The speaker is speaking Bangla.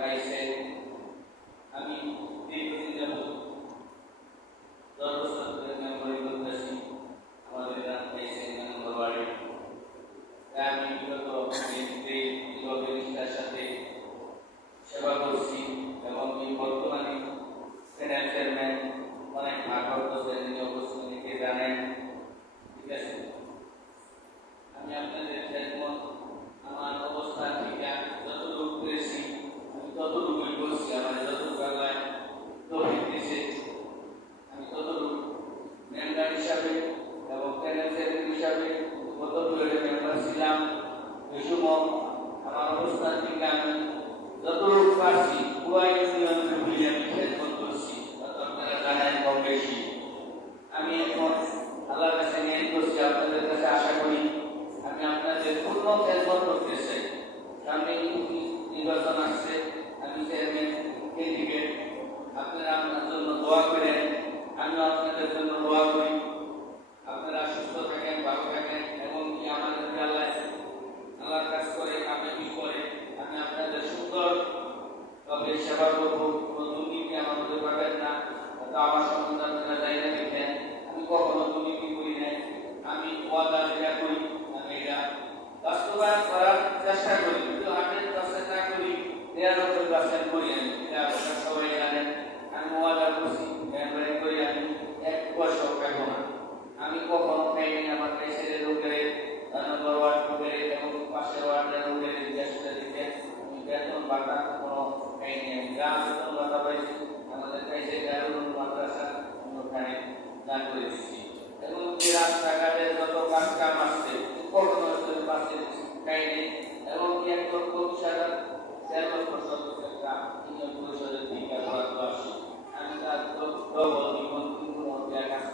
কাইসে আমি দীর্ঘদিন যাবত 10 বছর ধরে মেম্বারি করতেছি আমাদের গ্রাম কাইসে মেম্বার বাড়ি। আমি বিগত নিষ্ঠার সাথে সেবা করছি এবং বর্তমানে সেনেট চেয়ারম্যান অনেক ভারপ্রাপ্ত শ্রেণী অবস্থানকে জানেন। ঠিক আছে, আমি আপনাদের খেদমত আমার অবস্থান থেকে যতটুকু পেরেছি আমি ততটুকুই করছি। আমার যতটুকু জায়গায় তৌফিক দিয়েছে আমি ততটুকু মেম্বার হিসাবে এবং সেনেট চেয়ারম্যান হিসাবে গত পিরিয়ডে মেম্বার ছিলাম। এই সময় আমার অবস্থান থেকে আমি যতটুকু পারছি পুরাই ইউনিয়নকে আমি খেদমত করছি। আপনারা জানেন কম বেশি। আমি এখন আল্লাহর কাছে নিয়ত করছি, আপনাদের কাছে আশা করি আমি আপনাদের পূর্ণ খেদমত করতে চাই। সামনে নির্বাচন আসছে, আমি চেয়ারম্যান ক্যান্ডিডেট। আপনারা আপনার জন্য দোয়া করেন, আমিও আপনাদের জন্য দোয়া করি। আপনারা সুস্থ থাকেন, ভালো থাকেন এবং কি আমাদের আল্লাহর কাজ করে কামিয়াবি করে আমি আপনাদের সুন্দর তবে সেবা করবো। দুর্নীতি আমাদের পাবেন না, আমার সম্বন্ধে আপনারা জায়গা দেখেন। আমি কখনো দুর্নীতি করি নাই। আমি ওয়াদা যেটা করি আমি এটা বাস্তবায়ন করার চেষ্টা করি, কিন্তু 100% না করি, 93% করি। আমি এটা আপনারা সবাই জানেন। আমি ওয়াদা করছি মেম্বারি করি আমি 1 পয়সাও খাবো না। আমি কখনো খাইনি আমার দেশের লোকের নম্বর ওয়ার্ড লোকের এবং পাশের ওয়ার্ডের লোকের জিজ্ঞাসা দিতে আমি বেতন ভাতা কোনো খাইনি। আমি যা বেতন ভাতা পাইছি আমাদের কাছে মাদ্রাসা ওখানে দান করে দিচ্ছি এবং যে রাস্তাঘাটের যত কাজ কাম আসছে কখনো পাশে খাইনি এবং 1,20,000 4 লক্ষ সদস্য একটা ইউনিয়ন পরিষদের টিকা বরাদ্দ আসে। আমি তার ডবল জীবন কাজ